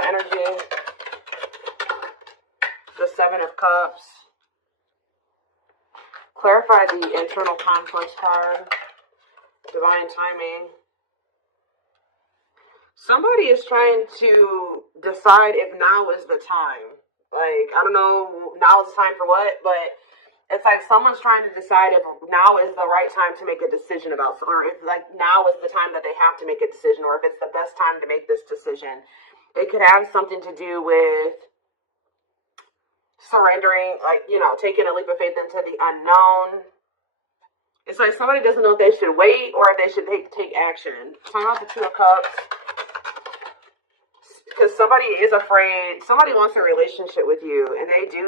energy, the Seven of Cups. Clarify the internal conflicts card, divine timing. Somebody is trying to decide if now is the time. Like, I don't know, now is the time for what, but it's like someone's trying to decide if now is the right time to make a decision about, or if like now is the time that they have to make a decision, or if it's the best time to make this decision. It could have something to do with surrendering, like, you know, taking a leap of faith into the unknown. It's like somebody doesn't know if they should wait or if they should take action. Talking about the Two of Cups. Because somebody is afraid, somebody wants a relationship with you, and they do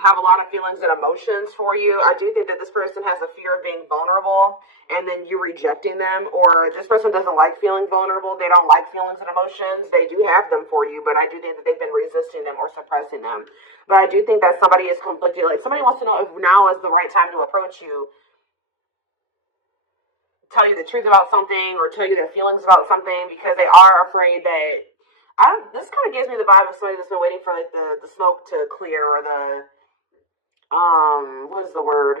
have a lot of feelings and emotions for you. I do think that this person has a fear of being vulnerable and then you rejecting them, or this person doesn't like feeling vulnerable. They don't like feelings and emotions. They do have them for you, but I do think that they've been resisting them or suppressing them. But I do think that somebody is conflicted. Like, somebody wants to know if now is the right time to approach you, tell you the truth about something, or tell you their feelings about something, because they are afraid that, this kind of gives me the vibe of somebody that's been waiting for like the smoke to clear, or the what is the word?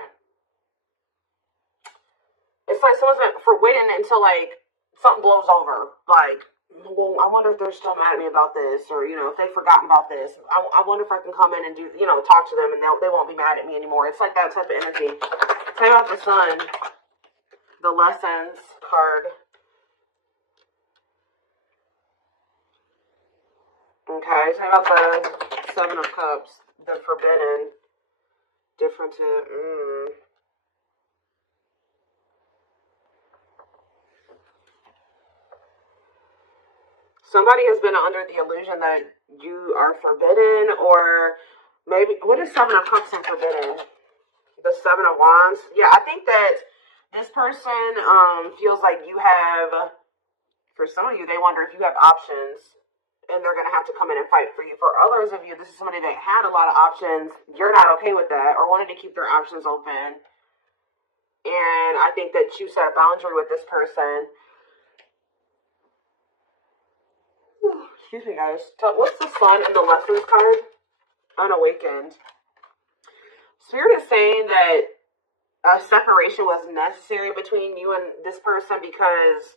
It's like someone's been for waiting until like something blows over. Like, well, I wonder if they're still mad at me about this, or, you know, if they've forgotten about this. I wonder if I can come in and do, you know, talk to them and they won't be mad at me anymore. It's like that type of energy. Tell me about the Sun, the Lessons card. Okay, tell me about the Seven of Cups, the Forbidden. Different to, Somebody has been under the illusion that you are forbidden, or maybe, what is Seven of Cups and forbidden? The Seven of Wands. Yeah, I think that this person feels like you have, for some of you, they wonder if you have options, and they're going to have to come in and fight for you. For others of you, this is somebody that had a lot of options. You're not okay with that, or wanted to keep their options open. And I think that you set a boundary with this person. Excuse me, guys. What's the Sun in the Lessons card? Unawakened. Spirit is saying that a separation was necessary between you and this person, because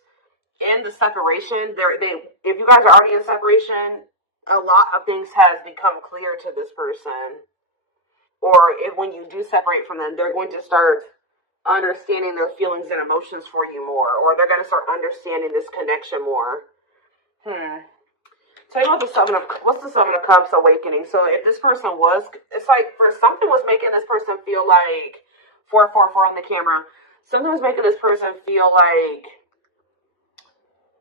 in the separation, if you guys are already in separation, a lot of things has become clear to this person. Or if when you do separate from them, they're going to start understanding their feelings and emotions for you more, or they're going to start understanding this connection more. Tell me about the what's the Seven of Cups awakening? So if this person was, it's like for something was making this person feel like 444 on the camera. Something was making this person feel like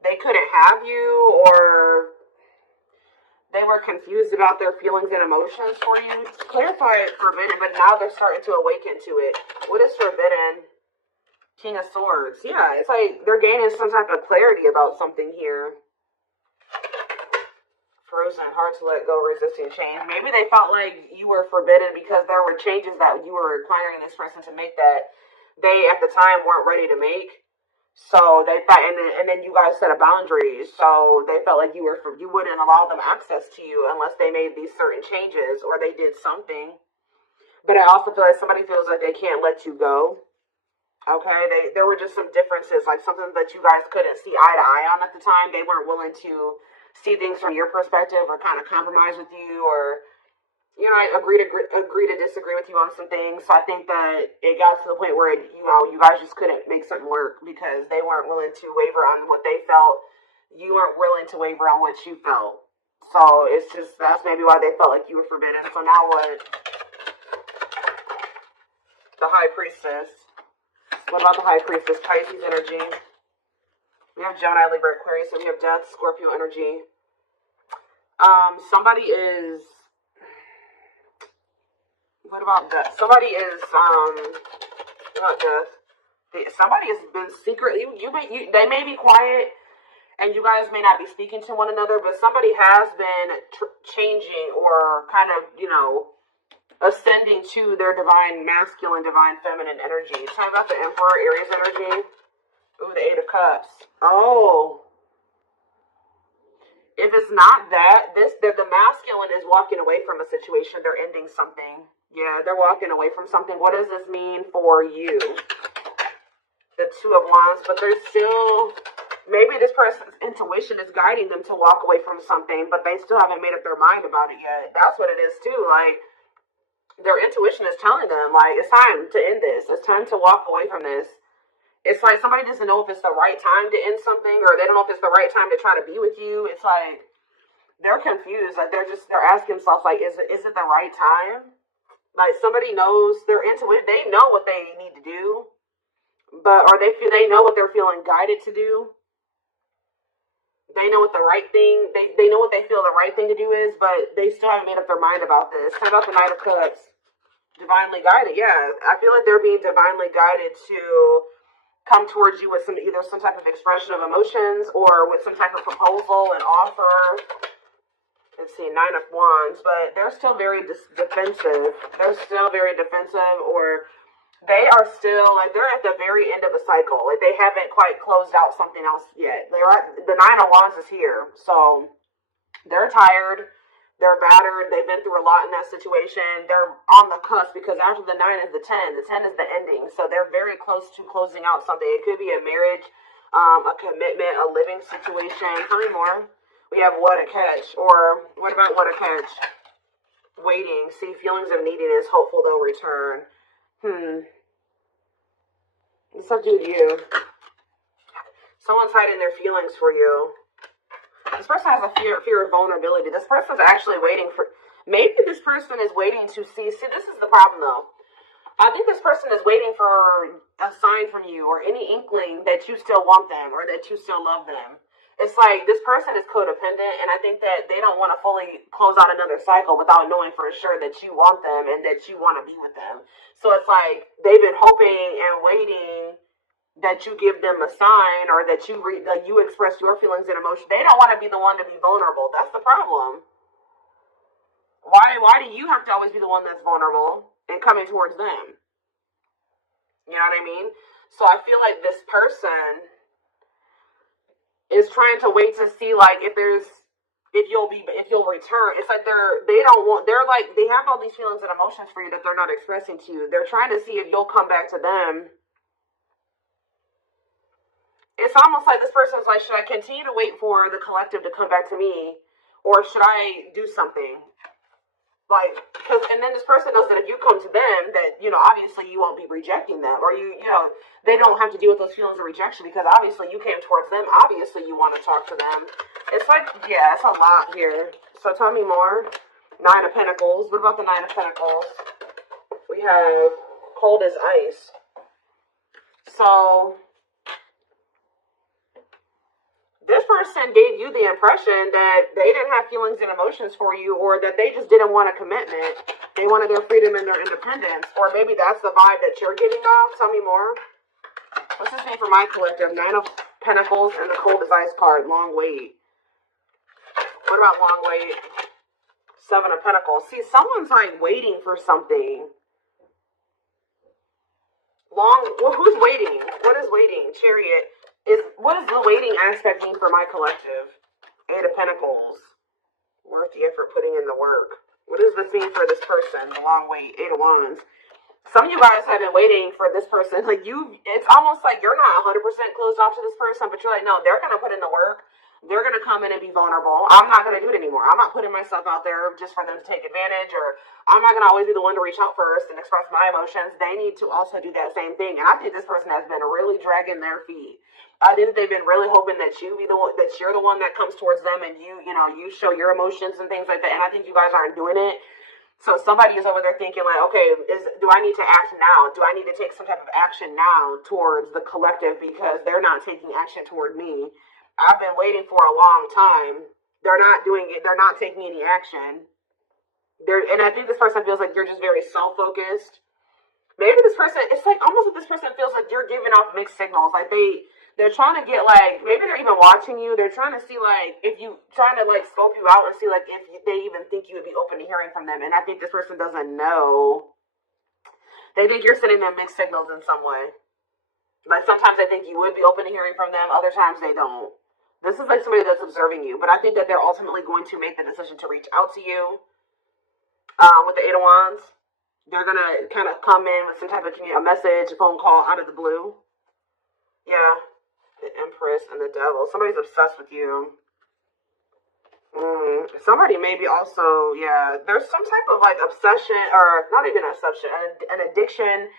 they couldn't have you, or they were confused about their feelings and emotions for you. Clarify forbidden, but now they're starting to awaken to it. What is forbidden? King of Swords. Yeah, it's like they're gaining some type of clarity about something here. Frozen, hard to let go, resisting change. Maybe they felt like you were forbidden because there were changes that you were requiring this person to make that they at the time weren't ready to make. So they thought, and then you guys set a boundary. So they felt like you wouldn't allow them access to you unless they made these certain changes or they did something. But I also feel like somebody feels like they can't let you go. Okay, there were just some differences, like something that you guys couldn't see eye to eye on at the time. They weren't willing to see things from your perspective, or kind of compromise with you, or, you know, agree to disagree with you on some things. So I think that it got to the point where, you know, you guys just couldn't make something work because they weren't willing to waver on what they felt. You weren't willing to waver on what you felt. So it's just, that's maybe why they felt like you were forbidden. So now what? The High Priestess. What about the High Priestess? Pisces energy. We have Gemini, Libra, Aquarius, and we have Death, Scorpio energy. Somebody is, what about Death? Somebody is, not Death. Somebody has been secretly, they may be quiet, and you guys may not be speaking to one another, but somebody has been changing, or kind of, you know, ascending to their divine masculine, divine feminine energy. Talking about the Emperor, Aries energy. Ooh, the Eight of Cups. Oh. If it's not that, the masculine is walking away from a situation. They're ending something. Yeah, they're walking away from something. What does this mean for you? The Two of Wands, but they're still, maybe this person's intuition is guiding them to walk away from something, but they still haven't made up their mind about it yet. That's what it is too. Like, their intuition is telling them, like, it's time to end this. It's time to walk away from this. It's like somebody doesn't know if it's the right time to end something, or they don't know if it's the right time to try to be with you. It's like they're confused. Like they're asking themselves, like, is it the right time? Like somebody knows their intuition. They know what they need to do, but they know what they're feeling guided to do. They know what the right thing. They know what they feel the right thing to do is, but they still haven't made up their mind about this. How about the Knight of Cups? Divinely guided. Yeah, I feel like they're being divinely guided to come towards you with either some type of expression of emotions or with some type of proposal and offer. Let's see, Nine of Wands, but they're still very defensive. They're still very defensive, or they are still, like, they're at the very end of a cycle. Like, they haven't quite closed out something else yet. The Nine of Wands is here, so they're tired. They're battered. They've been through a lot in that situation. They're on the cusp because after the 9 is the 10. The 10 is the ending. So they're very close to closing out something. It could be a marriage, a commitment, a living situation. How many more? We have What a Catch. Or what about What a Catch? Waiting. See, feelings of neediness. Hopeful they'll return. It's up to you. Someone's hiding their feelings for you. This person has a fear of vulnerability. This person's actually waiting for, maybe this person is waiting to see, this is the problem though. I think this person is waiting for a sign from you or any inkling that you still want them or that you still love them. It's like this person is codependent, and I think that they don't want to fully close out another cycle without knowing for sure that you want them and that you want to be with them. So it's like they've been hoping and waiting that you give them a sign or that you express your feelings and emotions. They don't want to be the one to be vulnerable. That's the problem. Why do you have to always be the one that's vulnerable and coming towards them? You know what I mean? So I feel like this person is trying to wait to see, like, if you'll return. It's like they have all these feelings and emotions for you that they're not expressing to you. They're trying to see if you'll come back to them. It's almost like this person's like, should I continue to wait for the collective to come back to me, or should I do something? Like, and then this person knows that if you come to them, that, obviously you won't be rejecting them, or they don't have to deal with those feelings of rejection because obviously you came towards them. Obviously you want to talk to them. It's like, yeah, it's a lot here. So tell me more. Nine of Pentacles. What about the Nine of Pentacles? We have cold as ice. So this person gave you the impression that they didn't have feelings and emotions for you, or that they just didn't want a commitment. They wanted their freedom and their independence. Or maybe that's the vibe that you're giving off. Tell me more. What's this name for my collective? Nine of Pentacles and the cold as ice card. Long wait. What about long wait? Seven of Pentacles. See, someone's like waiting for something. Who's waiting? What is waiting? Chariot. What is the waiting aspect mean for my collective? Eight of Pentacles. Worth the effort putting in the work. What does this mean for this person? The long wait. Eight of Wands. Some of you guys have been waiting for this person. Like it's almost like you're not 100% closed off to this person, but you're like, no, they're going to put in the work. They're going to come in and be vulnerable. I'm not going to do it anymore. I'm not putting myself out there just for them to take advantage, or I'm not going to always be the one to reach out first and express my emotions. They need to also do that same thing. And I think this person has been really dragging their feet. I think they've been really hoping that you're the one that comes towards them and you show your emotions and things like that. And I think you guys aren't doing it. So somebody is over there thinking like, okay, do I need to act now? Do I need to take some type of action now towards the collective because they're not taking action toward me? I've been waiting for a long time. They're not doing it. They're not taking any action. And I think this person feels like you're just very self-focused. Maybe this person, it's like almost like this person feels like you're giving off mixed signals. Like they're trying to get like, maybe they're even watching you. They're trying to see like, if you, trying to like scope you out and see like if they even think you would be open to hearing from them. And I think this person doesn't know. They think you're sending them mixed signals in some way. Like sometimes they think you would be open to hearing from them. Other times they don't. This is like somebody that's observing you, but I think that they're ultimately going to make the decision to reach out to you. With the Eight of Wands, they're gonna kind of come in with some type of a message, a phone call out of the blue. Yeah, the Empress and the Devil. Somebody's obsessed with you. Somebody maybe also, yeah, there's some type of like obsession, or not even obsession, an addiction,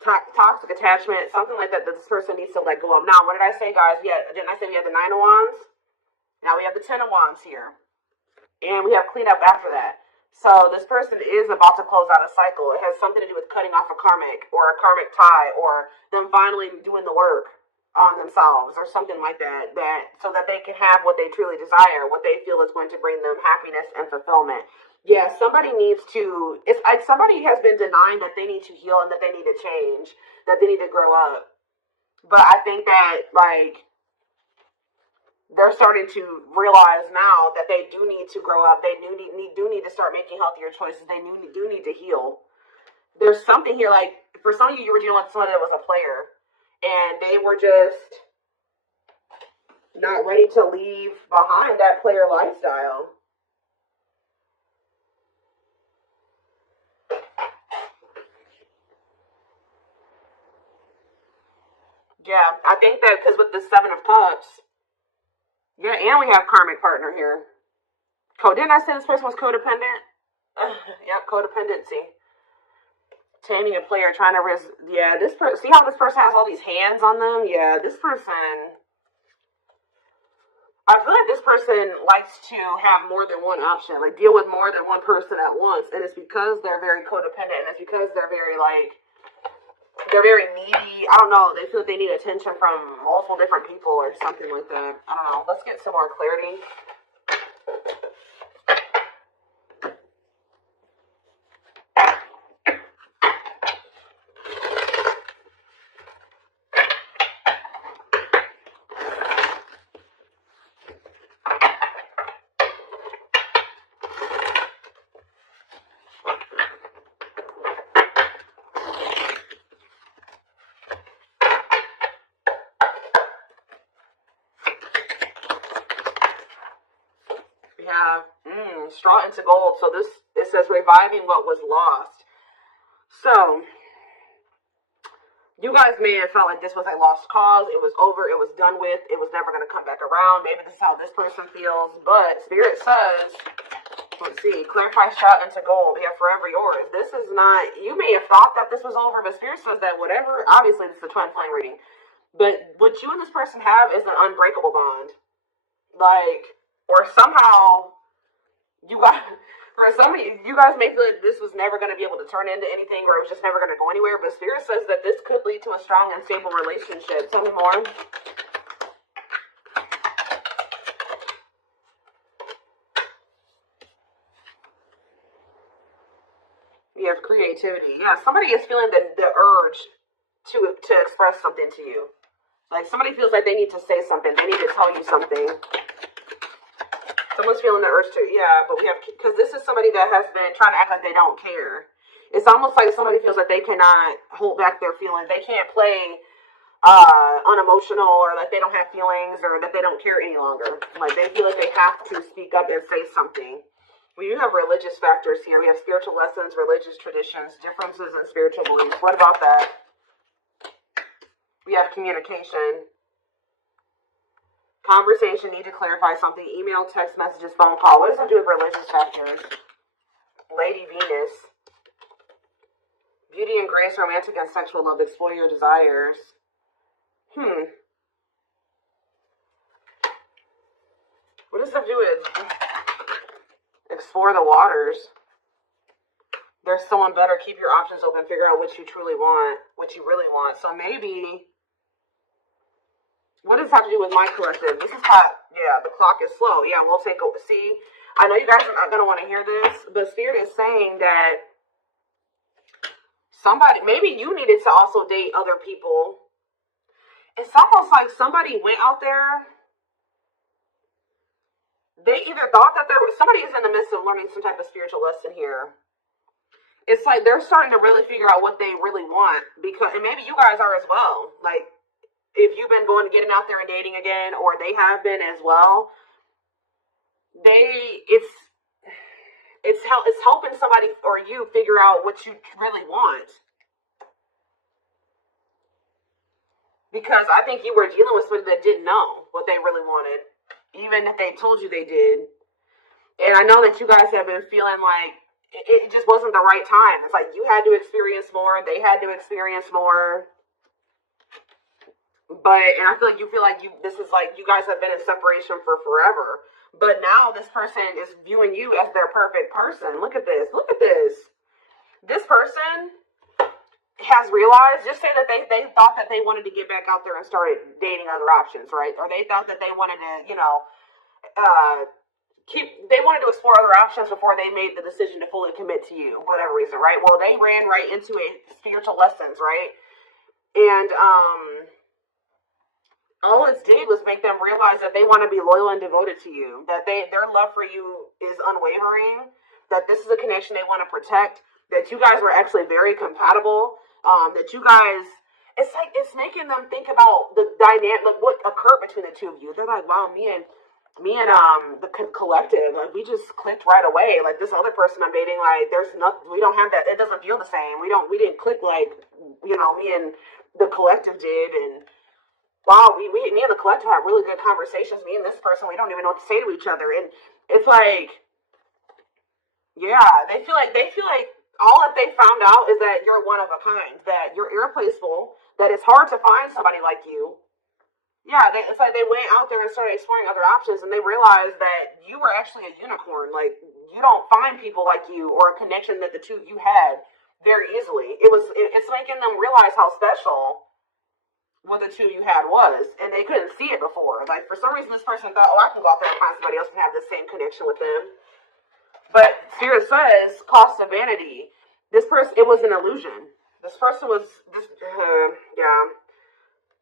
toxic attachment, something like that this person needs to let go of. Now, what did I say, guys? Yeah, didn't I say we had the Nine of Wands? Now we have the Ten of Wands here. And we have cleanup after that. So this person is about to close out a cycle. It has something to do with cutting off a karmic or a karmic tie, or them finally doing the work on themselves or something like that, so that they can have what they truly desire, what they feel is going to bring them happiness and fulfillment. Yeah, somebody needs to, it's like somebody has been denying that they need to heal and that they need to change, that they need to grow up. But I think that, like, they're starting to realize now that they do need to grow up. They do need to start making healthier choices. They do need to heal. There's something here, like, for some of you, you were dealing with someone that was a player, and they were just not ready to leave behind that player lifestyle. Yeah, I think that because with the Seven of Cups, yeah, and we have karmic partner here. Didn't I say this person was codependent? Yep, codependency. Taming a player, trying to yeah, this person, see how this person has all these hands on them? Yeah, this person, I feel like this person likes to have more than one option, like deal with more than one person at once. And it's because they're very codependent, and it's because they're very, like, they're very needy. I don't know. They feel like they need attention from multiple different people or something like that. I don't know. Let's get some more clarity. Straw into gold. So this, it says reviving what was lost. So you guys may have felt like this was a lost cause. It was over. It was done with. It was never going to come back around. Maybe this is how this person feels. But Spirit says, let's see, clarify, straw into gold. Yeah, forever yours. This is not, you may have thought that this was over, but Spirit says that whatever, obviously this is a twin flame reading, but what you and this person have is an unbreakable bond. Like, or somehow you guys, for some of you, you guys may feel that this was never going to be able to turn into anything, or it was just never going to go anywhere. But Spirit says that this could lead to a strong and stable relationship. Tell me more. You have creativity. Yeah, somebody is feeling the urge to express something to you. Like somebody feels like they need to say something. They need to tell you something. Someone's feeling the urge to, yeah, but we have, because this is somebody that has been trying to act like they don't care. It's almost like somebody feels like they cannot hold back their feelings. They can't play unemotional, or like they don't have feelings, or that they don't care any longer. Like they feel like they have to speak up and say something. We do have religious factors here. We have spiritual lessons, religious traditions, differences in spiritual beliefs. What about that? We have communication. Conversation, need to clarify something. Email, text messages, phone call. What does it do with religious factors? Lady Venus. Beauty and grace, romantic and sexual love. Explore your desires. What does it do with explore the waters? There's someone better. Keep your options open. Figure out what you truly want. What you really want. So maybe... what does this have to do with my collective? This is hot. Yeah, the clock is slow. Yeah, we'll take a see. I know you guys are not going to want to hear this, but Spirit is saying that somebody, maybe you needed to also date other people. It's almost like somebody went out there. They either thought that somebody is in the midst of learning some type of spiritual lesson here. It's like they're starting to really figure out what they really want, because, and maybe you guys are as well. Like, if you've been getting out there and dating again, or they have been as well, it's helping somebody or you figure out what you really want. Because I think you were dealing with somebody that didn't know what they really wanted, even if they told you they did. And I know that you guys have been feeling like it just wasn't the right time. It's like you had to experience more, they had to experience more. And I feel like this is like you guys have been in separation for forever. But now this person is viewing you as their perfect person. Look at this. Look at this. This person has realized, just say that they thought that they wanted to get back out there and started dating other options, right? Or they thought that they wanted to, they wanted to explore other options before they made the decision to fully commit to you, whatever reason, right? Well, they ran right into it, spiritual lessons, right? And all it did was make them realize that they want to be loyal and devoted to you, that their love for you is unwavering, that this is a connection they want to protect, that you guys were actually very compatible, that you guys, it's making them think about the dynamic, like what occurred between the two of you. They're like, wow, me and the collective, like we just clicked right away. Like this other person I'm dating, like we don't have that. It doesn't feel the same. We didn't click like, me and the collective did. And wow, me and the collective have really good conversations. Me and this person, we don't even know what to say to each other. And it's like, yeah, they feel like all that they found out is that you're one of a kind, that you're irreplaceable, that it's hard to find somebody like you. Yeah, it's like they went out there and started exploring other options, and they realized that you were actually a unicorn. Like, you don't find people like you or a connection that the two of you had very easily. It's making them realize how special what the two of you had was, and they couldn't see it before. Like, for some reason, this person thought, oh, I can go out there and find somebody else and have the same connection with them. But Spirit says, cost of vanity. It was an illusion. This person was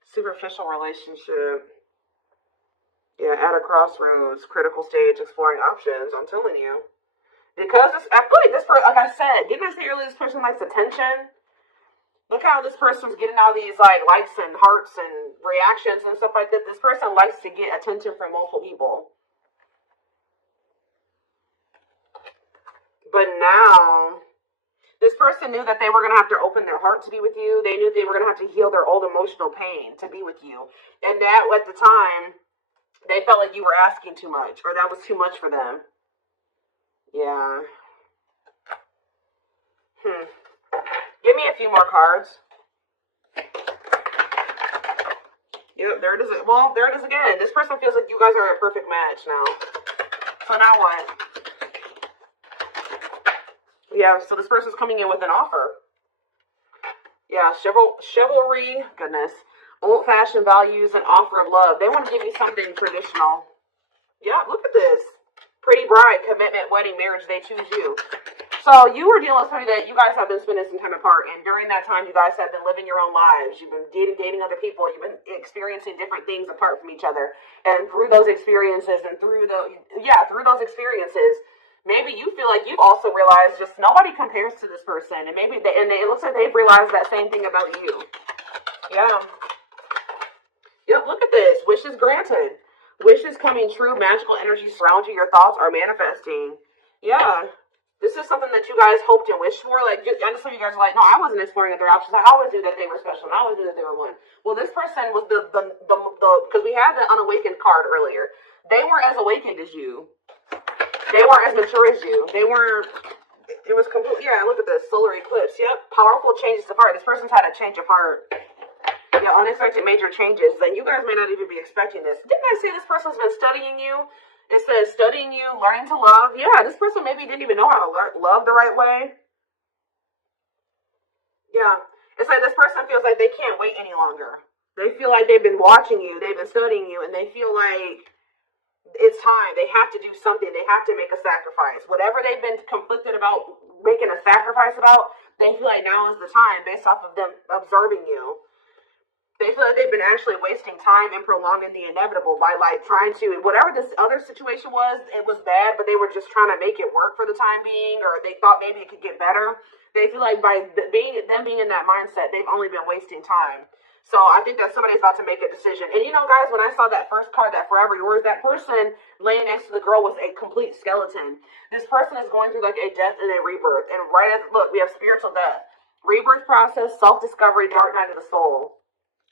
superficial relationship. Yeah, at a crossroads, critical stage, exploring options. I'm telling you, because I feel like this person, like I said, didn't I say earlier, this person likes attention? Look how this person's getting all these like likes and hearts and reactions and stuff like that. This person likes to get attention from multiple people. But now, this person knew that they were going to have to open their heart to be with you. They knew they were going to have to heal their old emotional pain to be with you. And that, at the time, they felt like you were asking too much, or that was too much for them. Yeah. Give me a few more cards. Yep, there it is. Well, there it is again. This person feels like you guys are a perfect match now. So now what? Yeah, so this person's coming in with an offer. Yeah, chivalry, goodness. Old-fashioned values and offer of love. They want to give you something traditional. Yeah, look at this. Pretty bride, commitment, wedding, marriage, they choose you. So you were dealing with somebody that you guys have been spending some time apart, and during that time, you guys have been living your own lives. You've been dating other people. You've been experiencing different things apart from each other. And through those experiences, maybe you feel like you've also realized just nobody compares to this person, and it looks like they've realized that same thing about you. Yeah. Yep, look at this. Wishes granted. Wishes coming true. Magical energy surround you. Your thoughts are manifesting. Yeah. This is something that you guys hoped and wished for. Like, I just know you guys are like, no, I wasn't exploring other options. I always knew that they were special, and I always knew that they were one. Well, this person was because we had the unawakened card earlier. They weren't as awakened as you. They weren't as mature as you. It was complete. Yeah, look at this. Solar eclipse. Yep. Powerful changes of heart. This person's had a change of heart. Yeah, unexpected major changes. Then you guys may not even be expecting this. Didn't I say this person's been studying you? It says studying you, learning to love. Yeah, this person maybe didn't even know how to love the right way. Yeah. It's like this person feels like they can't wait any longer. They feel like they've been watching you. They've been studying you. And they feel like it's time. They have to do something. They have to make a sacrifice. Whatever they've been conflicted about making a sacrifice about, they feel like now is the time based off of them observing you. They feel like they've been actually wasting time and prolonging the inevitable by like trying to, whatever this other situation was, it was bad, but they were just trying to make it work for the time being, or they thought maybe it could get better. They feel like by being in that mindset, they've only been wasting time. So I think that somebody's about to make a decision. And you know, guys, when I saw that first card, that Forever Yours, that person laying next to the girl was a complete skeleton. This person is going through like a death and a rebirth. And right as, look, we have spiritual death, rebirth process, self-discovery, dark night of the soul.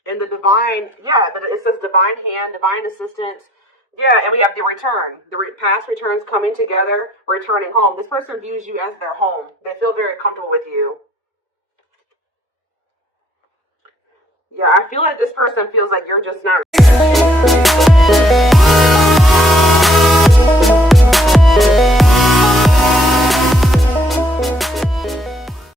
And the divine, yeah, but it says divine hand, divine assistance. Yeah, and we have the return. The past returns coming together, returning home. This person views you as their home. They feel very comfortable with you. Yeah, I feel like this person feels like you're just not